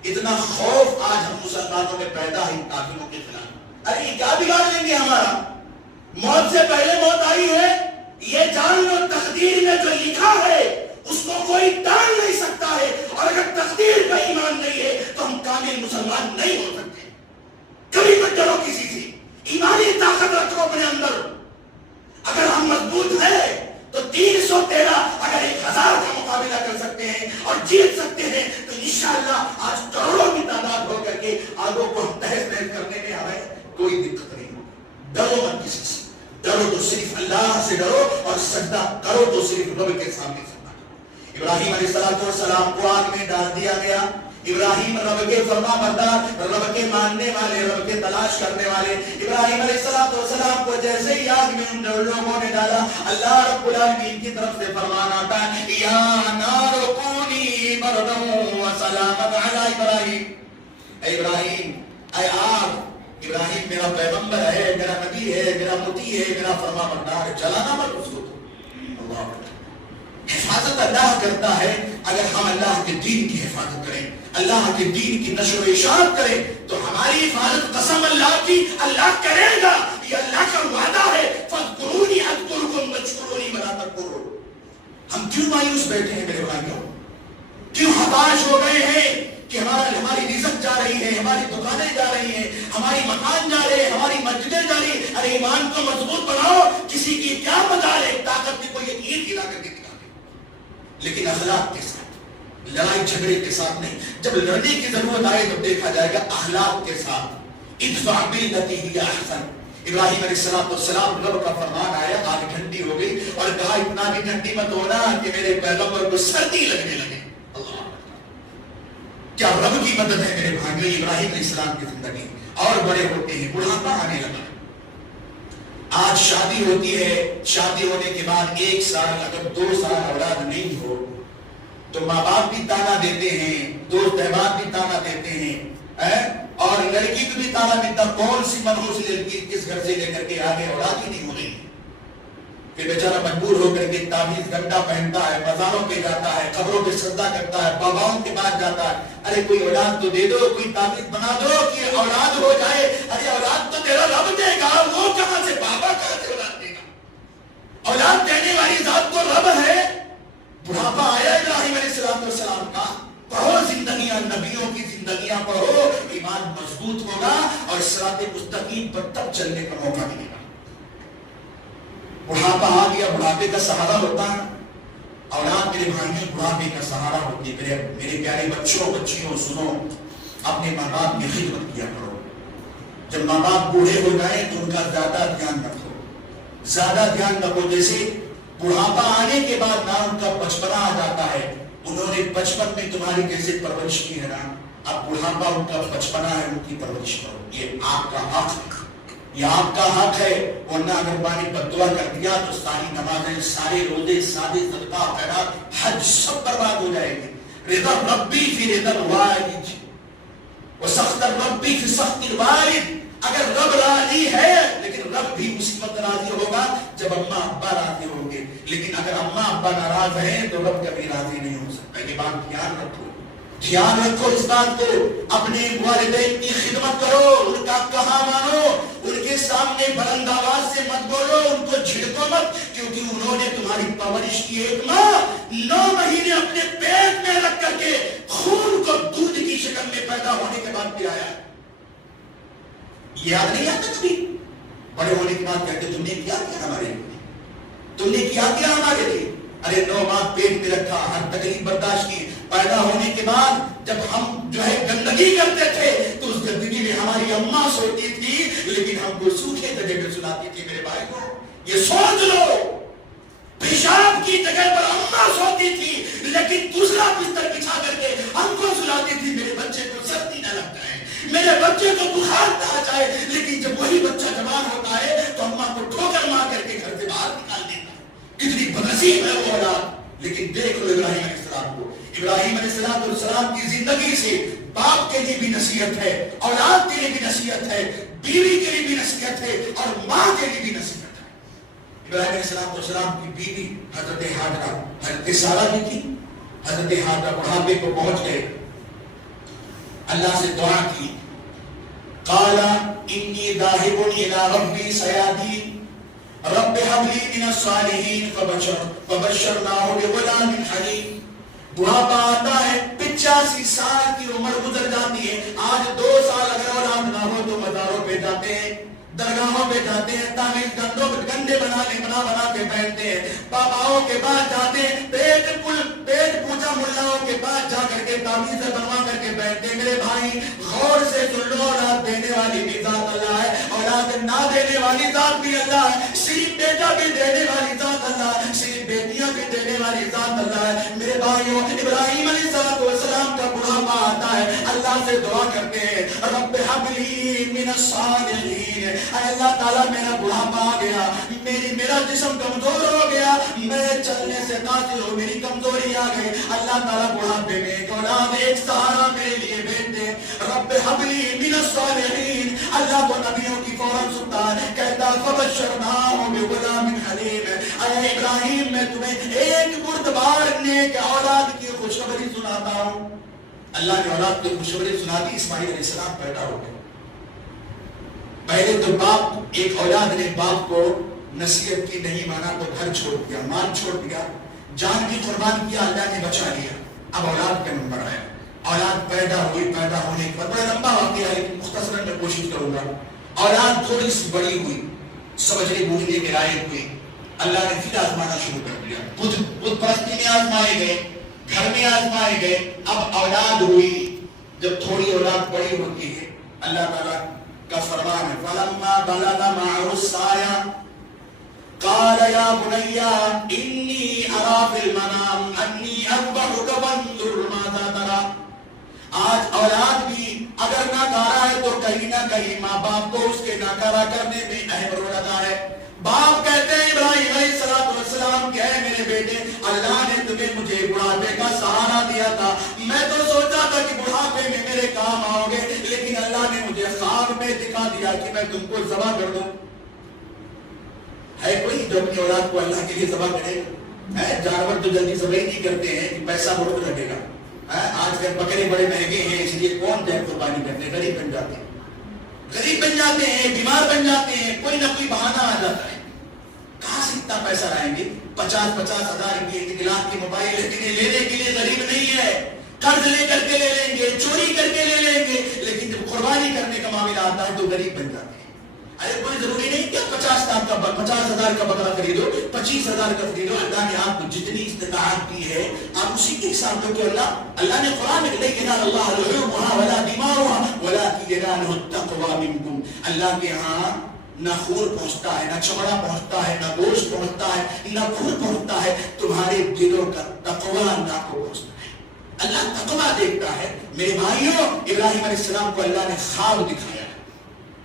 اتنا خوف آج ہم مسلمانوں میں پیدا ہے کافروں کے خلاف. ارے کیا بگاڑ لیں گے ہمارا؟ موت سے پہلے موت آئی ہے, یہ جان لو تقدیر میں جو لکھا ہے اس کو کوئی ٹال نہیں سکتا ہے, اور اگر تقدیر کا ایمان نہیں ہے تو ہم کامل مسلمان نہیں ہو سکتے. کبھی مت ڈرو کسی سے, ایمانی طاقت رکھو اپنے اندر. اگر ہم مضبوط ہیں تو 313 اگر 1,000 کا مقابلہ کر سکتے ہیں اور جیت سکتے ہیں, تو انشاءاللہ آج کروڑوں کی تعداد ہو کر کے آگوں کو ہم تہس نہس کرنے میں ہمیں کوئی دقت نہیں. ڈرو مت کسی سے, ڈرو تو صرف اللہ سے ڈرو, اور سجدہ کرو تو صرف رب کے سامنے سجدہ کرو. ابراہیم علیہ السلام کو آگ میں ڈال دیا گیا. ابراہیم رب کے فرما بردار, رب کے ماننے والے, رب کے تلاش کرنے والے. ابراہیم علیہ السلام کو جیسے ہی آگ میں ان لوگوں نے ڈالا, اللہ رب العالمین کی طرف سے فرمان آتا ہے یا نار کونی بردا وسلاما علی ابراہیم. اے ابراہیم, اے آگ, ابراہیم میرا پیغمبر ہے, میرا نبی ہے, میرا مطیع ہے, میرا فرما بردار ہے, جلانا مت اس کو. اللہ حفاظت اللہ کرتا ہے اگر ہم اللہ کے دین کی حفاظت کریں, اللہ کے دین کی نشر و اشاعت کریں, تو ہماری حفاظت قسم اللہ کی اللہ کرے گا. یہ اللہ کا وعدہ ہے, فاذکرونی اذکرکم واشکرونی ولا تکفرون. ہم کیوں مایوس بیٹھے ہیں میرے بھائیوں, کیوں ہتاش ہو گئے ہیں کہ ہماری رزق جا رہی ہے, ہماری دکانیں جا رہی ہیں, ہماری مکان جا رہے ہیں, ہماری مسجدیں جا رہی ہیں. ارے ایمان کو مضبوط بناؤ, کسی کی کیا مدار ہے, طاقت کی کوئی اینٹ ہلا کر کے دکھا دے, لیکن اخلاق کے ساتھ, لڑائی جھگڑے کے ساتھ نہیں. جب لڑنے کی ضرورت آئے تو دیکھا جائے گا اخلاق کے ساتھ. ادفع بالتی ہی احسن. ابراہیم علیہ السلام رب کا فرمان آیا, آگ ٹھنڈی ہو گئی, اور کہا اتنا بھی ٹھنڈی مت ہونا کہ میرے پیغمبر کو سردی لگنے لگے. اللہ کیا رب کی مدد ہے میرے بھائیوں. ابراہیم علیہ السلام کی زندگی اور بڑے ہوتے ہیں, بڑھاپا آنے لگا. آج شادی ہوتی ہے, شادی ہونے کے بعد 1 سال اگر 2 سال اولاد نہیں ہو تو ماں باپ بھی تانا دیتے ہیں, دوست احباب بھی تانا دیتے ہیں, اور لڑکی کو بھی تانا دیتا, کون سی منحوس لڑکی کس گھر سے لے کر کے آگے اولاد ہی نہیں ہو رہی. پھر بیچارہ مجبور ہو کر کے تعویذ گنڈا پہنتا ہے, بازاروں پہ جاتا ہے, قبروں پہ سجدہ کرتا ہے, باباؤں کے پاس جاتا ہے. ارے کوئی اولاد تو دے دو, کوئی تعویذ بنا دو کہ اولاد ہو جائے. ارے اولاد تو تیرا رب دے گا, وہ کہاں سے, بابا کہاں سے اولاد دے گا؟ اولاد دینے والی ذات تو رب ہے. بڑھاپا آیا ابراہیم علیہ السلام کا, پڑھو زندگیاں, نبیوں کی زندگیاں پڑھو, ایمان مضبوط ہوگا اور صراط مستقیم پر تب چلنے کا موقع ملے گا. بڑھاپا آ گیا, بڑھاپے کا سہارا ہوتا ہے اولاد. میرے بھائیوں, بڑھاپے کا سہارا ہوتی ہے. میرے پیارے بچوں, بچیوں, سنو, اپنے ماں باپ کی خدمت کیا کرو. جب ماں باپ بوڑھے ہو جائیں تو ان کا زیادہ دھیان رکھو, زیادہ دھیان رکھو. جیسے بڑھاپا آنے کے بعد نہ ان کا بچپنا آ جاتا ہے, انہوں نے بچپن میں تمہاری کیسے پرورش کی ہے نا, اب بڑھاپا ان کا بچپنا ہے, ان کی پرورش کرو. یہ آپ کا حق ہے, یہ آپ کا حق ہے. ورنہ اگر پانی بد دعا کر دیا تو ساری نمازیں, سارے روزے, سارے صدقہ, خیرات, حج سب برباد ہو جائے گی. رضا ربی فی رضا الوالد وسخط ربی فی سخط الوالد. اگر رب راضی ہے لیکن رب بھی اسی وقت راضی ہوگا جب اماں ابا راضی ہوں گے، لیکن اگر اماں ابا ناراض ہیں تو رب کبھی راضی نہیں ہو سکتا۔ یہ بات دھیان رکھو، دھیان رکھو اس بات کو۔ اپنے والدین کی خدمت کرو، ان کا کہا مانو، ان کے سامنے بلند آواز سے مت بولو، ان کو جھڑکو مت، کیونکہ انہوں نے تمہاری پرورش کی۔ ایک ماں 9 مہینے اپنے پیٹ میں رکھ کر کے خون کو دودھ کی شکل میں پیدا ہونے کے بعد پلایا، یاد نہیں آتا کبھی؟ بڑے ہونے کے بعد کہتے تم نے کیا ہمارے لیے، تم نے کیا ہمارے لیے؟ ارے 9 ماہ پیٹ میں رکھا، ہر تکلیف برداشت کی، پیدا ہونے کے بعد جب ہم جو ہے گندگی کرتے تھے تو اس گندگی میں ہماری اماں سوتی تھی، لیکن ہم کو سوکھے جگہ پہ سلاتی تھی۔ میرے بھائی کو یہ سوچ لو، پیشاب کی جگہ پر اماں سوتی تھی لیکن دوسرا بستر بچھا کر کے ہم کو سلاتی تھی۔ میرے بچے کو سردی نہ لگ جائے، میرے بچے کو بخار نہ آ جائے، لیکن جب وہی بچہ جوان ہوتا ہے تو اماں کو ٹھوکر مار کر کے گھر سے باہر نکال دیتا ہے۔ کتنی بدنصیب ہے وہ اولاد۔ لیکن دیکھ لو ابراہیم علیہ السلام کو، ابراہیم علیہ السلام کی زندگی سے باپ کے لیے بھی نصیحت ہے، اولاد کے لیے بھی نصیحت ہے، بیوی کے لیے بھی نصیحت ہے، اور ماں کے لیے بھی نصیحت ہے۔ ابراہیم علیہ السلام کی بیوی حضرت ہاجرہ، حضرت سارہ بھی تھی۔ حضرت ہاجرہ بڑھاپے کو پہنچ گئے، اللہ سے دعا کی، قال انی ذاہب الی ربی سیہدین رب هب لي من الصالحین فبشرناہ بغلام حلیم۔ بڑھاپا آتا ہے، 85 سال کی عمر گزر جاتی ہے، آج 2 سال اگر اولاد نہ ہو تو مزاروں پہ جاتے ہیں، درگاہوں پہ جاتے ہیں، تعمیر گندے بنا کے بیٹھتے ہیں، باباؤں کے پاس جاتے ہیں، پیٹ پوجا ملاؤں کے پاس جا کر کے تعمیر بنوا کر کے بیٹھتے ہیں۔ میرے بھائی غور سے سن لو، اولاد دینے والی بھی ذات اللہ ہے، اولاد نہ دینے والی ذات بھی اللہ ہے، صرف بیٹا بھی دینے والی ذات اللہ ہے، صرف بیٹیاں بھی دینے والی ذات اللہ ہے۔ میرے بھائیوں، ابراہیم علیہ السلام کا بڑھاپا آتا ہے، اللہ سے دعا کرتے ہیں، رب هب لي من الصالحین، اے اللہ تعالیٰ میرا بڑھاپا آ گیا، میرا جسم کمزور ہو گیا، میں چلنے سے قاصر ہوں، میری کمزوری آ گئی، اللہ تعالیٰ بڑھاپے میں ایک اولاد، ایک سہارا میرے لیے بھیج دے۔ رب هب لي من الصالحین، اللہ تو نبیوں کی فوراً سنتا ہے، کہتا فبشرناہ بغلام حلیم، اے ابراہیم میں تمہیں ایک بردبار نیک اولاد کی خوشخبری سناتا ہوں۔ اللہ نے اولاد کی خوشخبری سنا دی، اسماعیل علیہ السلام پیدا ہو گئے۔ پہلے تو باپ، ایک اولاد نے باپ کو نصیحت کی نہیں مانا تو گھر چھوڑ دیا، مال چھوڑ دیا، جان بھی قربان کیا، اللہ نے بچا لیا۔ اب اولاد کا نمبر ہے، اولاد پیدا ہوئی، پیدا ہونے کے بعد بڑا لمبا واقعہ ہے، مختصراً میں کوشش کروں گا۔ اولاد تھوڑی سی بڑی ہوئی، سمجھنے بوجھنے کے لائق ہوئی، اللہ نے پھر آزمانا شروع کر دیا۔ بت پرستی میں آزمائے گئے، گھر میں آزمائے گئے، اب اولاد ہوئی۔ جب تھوڑی اولاد بڑی ہوتی ہے، اللہ تعالیٰ کا فرمان ہے، فَلَمَّا بَلَغَ مَعَهُ السَّعْيَ قَالَ يَا بُنَيَّ إِنِّي أَرَىٰ فِي الْمَنَامِ أَنِّي أَذْبَحُكَ فَانظُرْ مَاذَا تَرَىٰ۔ آج اولاد بھی اگر ناکارہ ہے تو کہیں نہ کہیں ماں باپ کو اس کے ناکارہ کرنے میں اہم رول ادا ہے۔ باپ کہتے ہیں ابراہیم علیہ السلام کہ اے میرے بیٹے، اللہ نے تمہیں مجھے بڑھاپے کا سہارا دیا تھا، میں تو سوچا تھا کہ بڑھاپے میں میرے کام آؤ گے، لیکن اللہ نے مجھے خواب میں دکھا دیا کہ میں تم کو ذبح کر دوں۔ ہے کوئی جو اپنی اولاد کو اللہ کے لیے ذبح کرے گا؟ جانور تو جلدی ذبح نہیں کرتے ہیں کہ پیسہ بہت لگے گا۔ آج کل بکرے بڑے مہنگے ہیں، اس لیے کون جائے قربانی کرنے، غریب بن جاتے ہیں، غریب بن جاتے ہیں، بیمار بن جاتے ہیں، کوئی نہ کوئی بہانہ آ جاتا ہے۔ کہاں سے اتنا پیسہ لائیں گے؟ 50,000 کی 1 لاکھ کی موبائل لینے کے لیے غریب نہیں ہے، قرض لے کر کے لے لیں گے، چوری کر کے لے لیں گے، لیکن جب قربانی کرنے کا معاملہ آتا ہے تو غریب بن جاتے ہیں۔ ارے کوئی ضروری نہیں کہ 50,000 کا بکرا خریدو، 25,000 کا خریدو، اللہ نے آپ کو جتنی استطاعت کی ہے آپ اسی کے حساب سے، کہ اللہ نے قرآن میں لے کے اللہ لحومها ولا دماؤها ولكن يناله التقوى منكم، اللہ کے ہاں نہ خون پہنچتا ہے، نہ چمڑا پہنچتا ہے، نہ گوشت پہنچتا ہے، نہ خون پہنچتا ہے، تمہارے دلوں کا تقوی اللہ کو پہنچتا ہے۔ اللہ تقوی دیکھتا ہے۔ میرے بھائیوں، ابراہیم علیہ السلام کو اللہ نے خواب دکھایا،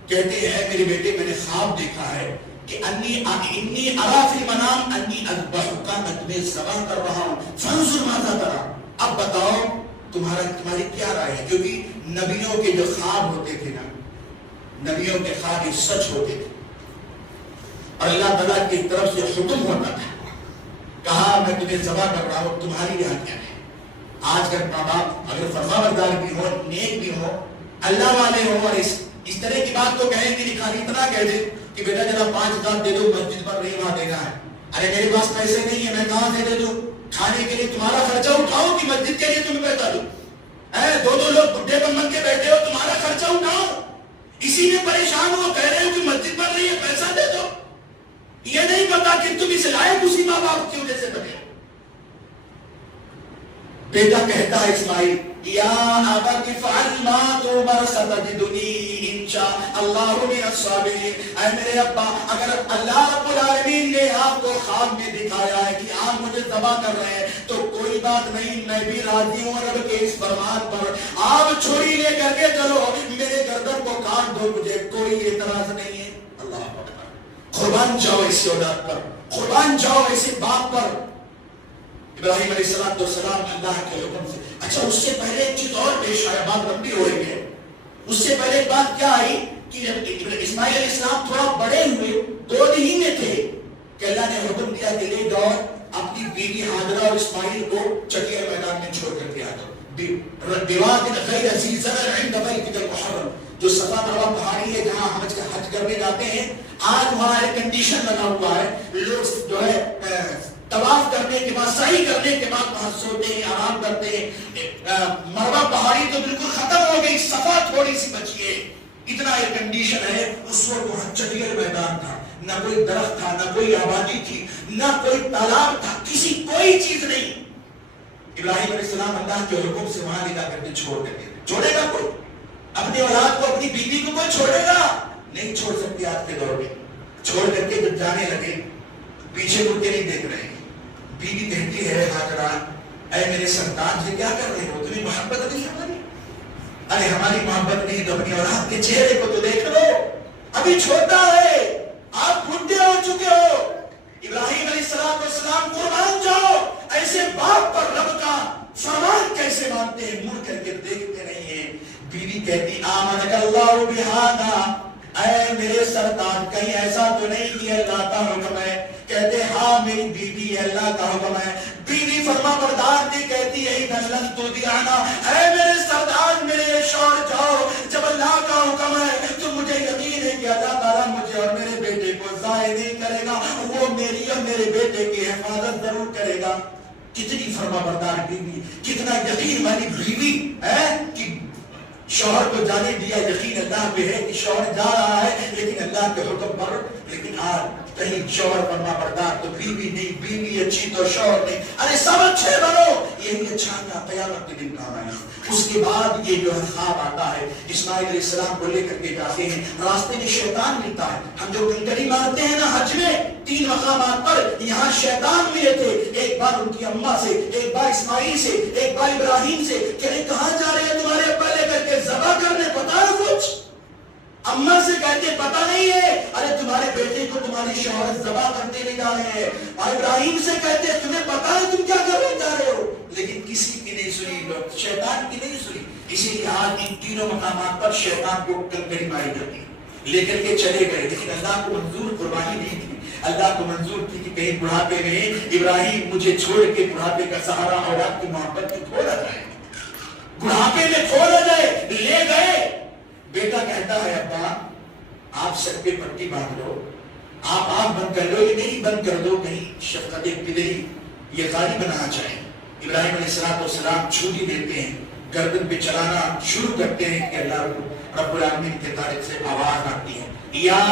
کہتے ہیں میرے بیٹے میں نے خواب دیکھا ہے کہ انی اریٰ فی المنام انی اذبحک، میں تمہیں ذبح کر رہا ہوں، فانظر ماذا تریٰ، اب بتاؤ تمہاری کیا رائے ہے؟ کیونکہ نبیوں کے جو خواب ہوتے تھے نا، نبیوں کے خواب سچ ہوتے تھے اور اللہ تعالیٰ کی طرف سے حکم ہوتا تھا، کہا میں تمہیں ذبح کر رہا ہوں، تمہاری یہاں کیا ہے؟ آج کل ماں باپ اگر فرمانبردار بھی ہو، نیک بھی ہو، اللہ والے ہو اور اس طرح کی بات کو کہیں کہ نکالی اتنا کہہ دے کہ بیٹا ذرا 5,000 دے دو، مسجد پر نہیں وہاں دینا ہے. ارے میرے پاس پیسے نہیں ہے، میں کہاں سے دے دوں؟ کھانے کے لیے تمہارا خرچہ اٹھاؤ کہ مسجد کے لیے تمہیں پیسہ دوں؟ دو لوگ بڈھے بن کے بیٹھے ہو، تمہارا خرچہ اٹھاؤ. اسی میں پریشان ہو، کہہ رہے ہو کہ مسجد پر نہیں ہے، پیسہ دے دو. یہ نہیں پتا کہ تم اس لائق اسی ماں باپ کی وجہ سے بنے. بیٹا کہتا ہے اسماعیل، یا ابت افعل ما تؤمر ستجدنی انشاء اللہ من الصابرین. اے میرے ابا، اگر اللہ رب العالمین نے آپ کو خواب میں دکھایا ہے کہ آپ مجھے ذبح کر رہے ہیں تو کوئی بات نہیں، میں بھی راضی ہوں رب کے اس فرمان پر. آپ چھری لے کر کے چلو، میرے گردن کو کاٹ دو، مجھے کوئی اعتراض نہیں ہے. اللہ اکبر. قربان جاؤ ایسی اولاد پر، قربان جاؤ ایسے باپ پر. ابراہیم علیہ السلام اللہ کے حکم سے. اچھا اس سے پہلے ایک چیز اور پیش آیا، بات لمبی ہو رہی ہے. اس سے پہلے ایک بات کیا آئی کہ جب اسماعیل علیہ السلام تھوڑا بڑے ہوئے، 2 دن ہی میں تھے کہ اللہ نے حکم دیا کہ لے جاؤ اپنی بیوی ہاجرہ اور اسماعیل کو چٹیا میدان میں چھوڑ کر دیا دو. بواد غیر ذی زرع عند بیت المحرم، جو صفا مروا پہاڑی ہے جہاں حج کرنے جاتے ہیں. آج وہاں ایک کنڈیشن لگا ہوا ہے، لوگ جو ہے طواف کرنے کے بعد، سعی کرنے کے بعد وہاں سوتے ہیں، آرام کرتے ہیں. مروا پہاڑی تو بالکل ختم ہو گئی، صفا تھوڑی سی بچی ہے. اتنا ایئر کنڈیشن ہے. اس وقت وہاں چٹیل میدان تھا، نہ کوئی درخت تھا، نہ کوئی آبادی تھی، نہ کوئی تالاب تھا، کسی کوئی چیز نہیں. ابراہیم علیہ السلام اللہ کے حکم سے وہاں لے جا کر کے چھوڑ کر کے. چھوڑے گا کوئی اپنی اولاد کو، اپنی بیوی کو کوئی چھوڑے گا؟ نہیں چھوڑ سکتے آج کے دور میں. چھوڑ کر کے جب جانے لگے، پیچھے مڑ کے نہیں دیکھ رہے. بیوی کہتی ہے ہاجرہ، اے میرے سنتان سے کیا کر رہے ہو؟ تمہیں محبت نہیں ہماری؟ ارے ہماری محبت نہیں تو اپنی اولاد کے چہرے کو تو دیکھ لو، ابھی چھوٹا ہے، آپ بڈھے ہو چکے ہو. ابراہیم علیہ السلام قربان جاؤ. ایسے باپ پر رب کا فرمان کیسے مانتے ہیں؟ مڑ کر کے دیکھتے نہیں ہیں. بیوی کہتی آمنک اللہ بہذا، اے میرے سرطان کہیں ایسا تو نہیں کہ اللہ کا حکم ہے؟ کہتے ہاں میری بیوی اللہ کا حکم ہے. بیوی فرما بردار تھی، کہتی ہے اذا لن تطیعنا، اے میرے سرطان میرے شوہر جاؤ، جب اللہ کا حکم ہے تو مجھے یقین ہے کہ اللہ تعالیٰ مجھے اور میرے بیٹے کو ضائع نہیں کرے گا، وہ میری اور میرے بیٹے کی حفاظت ضرور کرے گا. کتنی فرما بردار بیوی، کتنا یقین والی بیوی ہے کہ شوہر کو جانے دیا. یقین اللہ پہ ہے کہ شوہر جا رہا ہے لیکن اللہ کے حکم پر. لیکن آج کہیں شوہر فرما بردار تو بیوی نہیں، بیوی اچھی تو شوہر نہیں. ارے سب اچھے بنو، یہی اچھا نہ قیامت کے دن کام آئے. اس کے بعد یہ جو ہے خواب آتا ہے، اسماعیل علیہ السلام کو لے کر کے جاتے ہیں. راستے میں شیطان ملتا ہے. ہم جو کنکری مارتے ہیں نا حج میں 3 مقامات پر، یہاں شیطان ملے تھے. ایک بار ان کی اماں سے، ایک بار اسماعیل سے، ایک بار ابراہیم سے. کہے کہاں جا رہے ہیں تمہارے ابا لے کر کے ذبح کرنے؟ پتا ہے کچھ؟ اماں سے کہتے پتا نہیں ہے. ارے تمہارے بیٹے کو تمہاری شوہر ذبح کرنے لے جا رہے ہیں. اور ابراہیم سے کہتے تمہیں پتا ہے تم کیا کرنے جا رہے ہو؟ لیکن کسی کی نہیں سنی، شیطان کی نہیں سنی. اسی لیے آج ان 3 مقامات پر شیطان کو کنکری ماری جاتی، لے کر کے چلے گئے. لیکن اللہ کو منظور قربانی نہیں تھی. اللہ کو منظور تھی کہ کہیں بڑھاپے میں ابراہیم مجھے چھوڑ کے بڑھاپے کا سہارا اور آپ کی محبت کو کھو نہ جائے، بڑھاپے میں کھو نہ جائے. لے گئے. بیٹا کہتا ہے ابا آپ سر پہ پٹی باندھ لو، آپ آنکھ بند کر لو. یہ نہیں بند کر دو، کہیں شفقت پدری یہ غالب بنانا چاہے. ابراہیم علیہ السلام چھری دیتے ہیں، گردن پہ چلانا شروع کرتے ہیں کہ اللہ رب العالمین کے طرف سے آواز آتی ہے، یا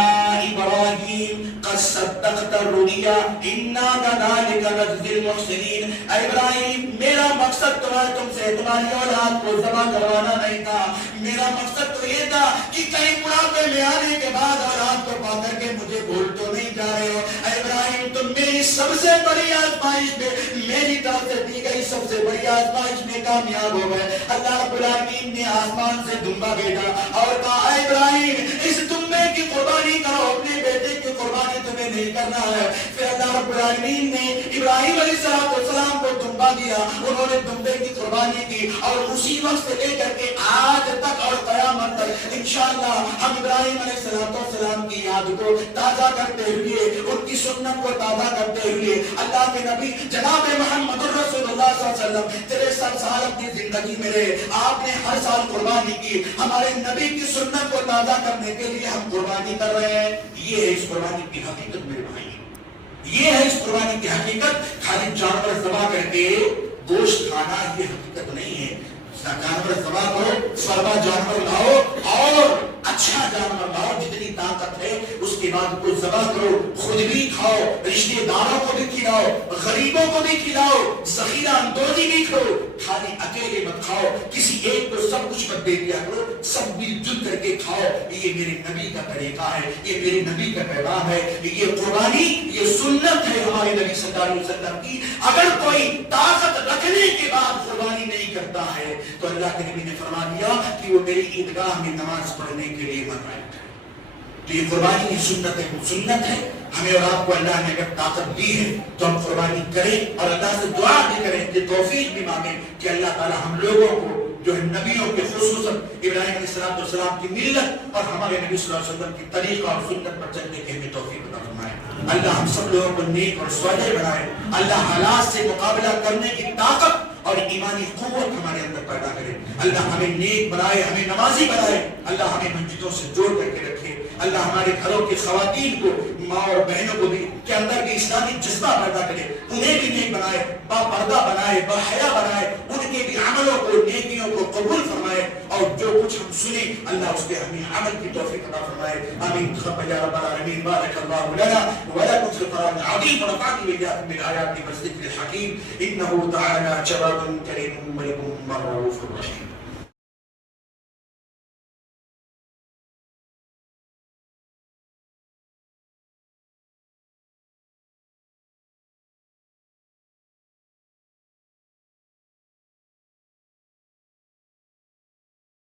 ابراہیم قد صدقت الرؤیا انا كذلك نجزي المحسنین. اے ابراہیم میرا مقصد تم سے تمہاری اولاد کو ذبح کروانا نہیں تھا. میرا مقصد تو یہ تھا کہ کہیں بڑھاپے میں آنے کے بعد اولاد کو پا کر کے مجھے بھول تو نہیں جا رہے ہو. اے ابراہیم تم میری سب سے بڑی آزمائش میں، میری طرف سے دی گئی سب سے بڑی آزمائش میں کامیاب ہو گئے. اللہ رب العالمین نے آسمان سے دمبا بھیجا اور کہا اے ابراہیم اس دمبے کی قربانی کرو، اپنے بیٹے کی قربانی تمہیں نہیں کرنا ہے. پھر اللہ رب العالمین نے ابراہیم علیہ السلام کو دمبا دیا, انہوں نے دمبے کی قربانی کی, اور اسی وقت سے لے کر کے آج تک اور قیامت تک انشاءاللہ ہم ابراہیم علیہ السلام کی یاد کو تازہ کرتے ہوئے, ان کی سنت کو تازہ کرتے ہوئے, اللہ کے نبی جناب محمد رسول اللہ صلی اللہ علیہ وسلم 63 سال اپنی زندگی میں رہے, آپ نے ہر سال قربانی کی. ہمارے نبی کی سنت کو تازہ کرنے کے لیے ہم قربانی کر رہے ہیں. یہ ہے اس قربانی کی حقیقت میرے بھائی, یہ ہے اس قربانی کی حقیقت. خالی جانور ذبح کر کے گوشت کھانا یہ حقیقت نہیں ہے. جانور ذبح کرو, سربا جانور لاؤ اور اچھا جانور لاؤ, جتنی طاقت ہے اس کے بعد کو ذبح کرو, خود بھی کھاؤ, رشتے داروں کو بھی کھلاؤ, غریبوں کو بھی کھلاؤ, ذخیرہ اندوزی بھی کرو. خالی اکیلے مت کھاؤ, کسی ایک کو سب کچھ مت دے دیا کرو, سب مل جل کر کے کھاؤ. یہ میرے نبی کا طریقہ ہے, یہ میرے نبی کا پیغام ہے, یہ قربانی, یہ سنت ہے ہمارے نبی صلی اللہ علیہ وسلم کی. اگر کوئی طاقت رکھنے کے بعد قربانی نہیں کرتا ہے تو اللہ کے نبی نے فرما دیا کہ وہ میری عیدگاہ میں نماز پڑھنے کے لیے مر رہا ہے. تو یہ قربانی کی سنت ہے, وہ سنت ہے. ہمیں اور آپ کو اللہ نے اگر طاقت دی ہے تو ہم قربانی کریں, اور اللہ سے دعا بھی کریں, کہ توفیق بھی مانگیں کہ اللہ تعالی ہم لوگوں کو جو ہے نبیوں کے خصوصاً ابراہیم علیہ السلام کی ملت اور ہمارے نبی صلی اللہ علیہ وسلم کی طریقہ اور سنت پر چلنے کے ہمیں توفیق عطا فرمائے. اللہ ہم سب لوگوں کو نیک اور صالح بنائے. اللہ حالات سے مقابلہ کرنے کی طاقت اور ایمانی قوت ہمارے اندر پیدا کرے. اللہ ہمیں نیک بنائے, ہمیں نمازی بنائے. اللہ ہمیں مسجدوں سے جوڑ کر کے رکھے. اللہ ہمارے گھروں کی خواتین کو, ماں اور بہنوں کو بھی کے اندر بھی اسلامی جذبہ پیدا کرے, انہیں بھی نیک بنائے, با پردہ بنائے, با حیا بنائے, ان کے بھی عملوں کو, نیکیوں کو قبول فرمائے, اور جو کچھ ہم سنیں اللہ اس پہ ہمیں عمل کی توفیق عطا فرمائے. آمین. تقبل یا رب العالمین. بارک اللہ لنا ولکم فی القرآن العظیم ونفعني وإياكم بالآيات والذکر الحکیم. انه تعالی جواد کریم مجید رؤوف رحیم.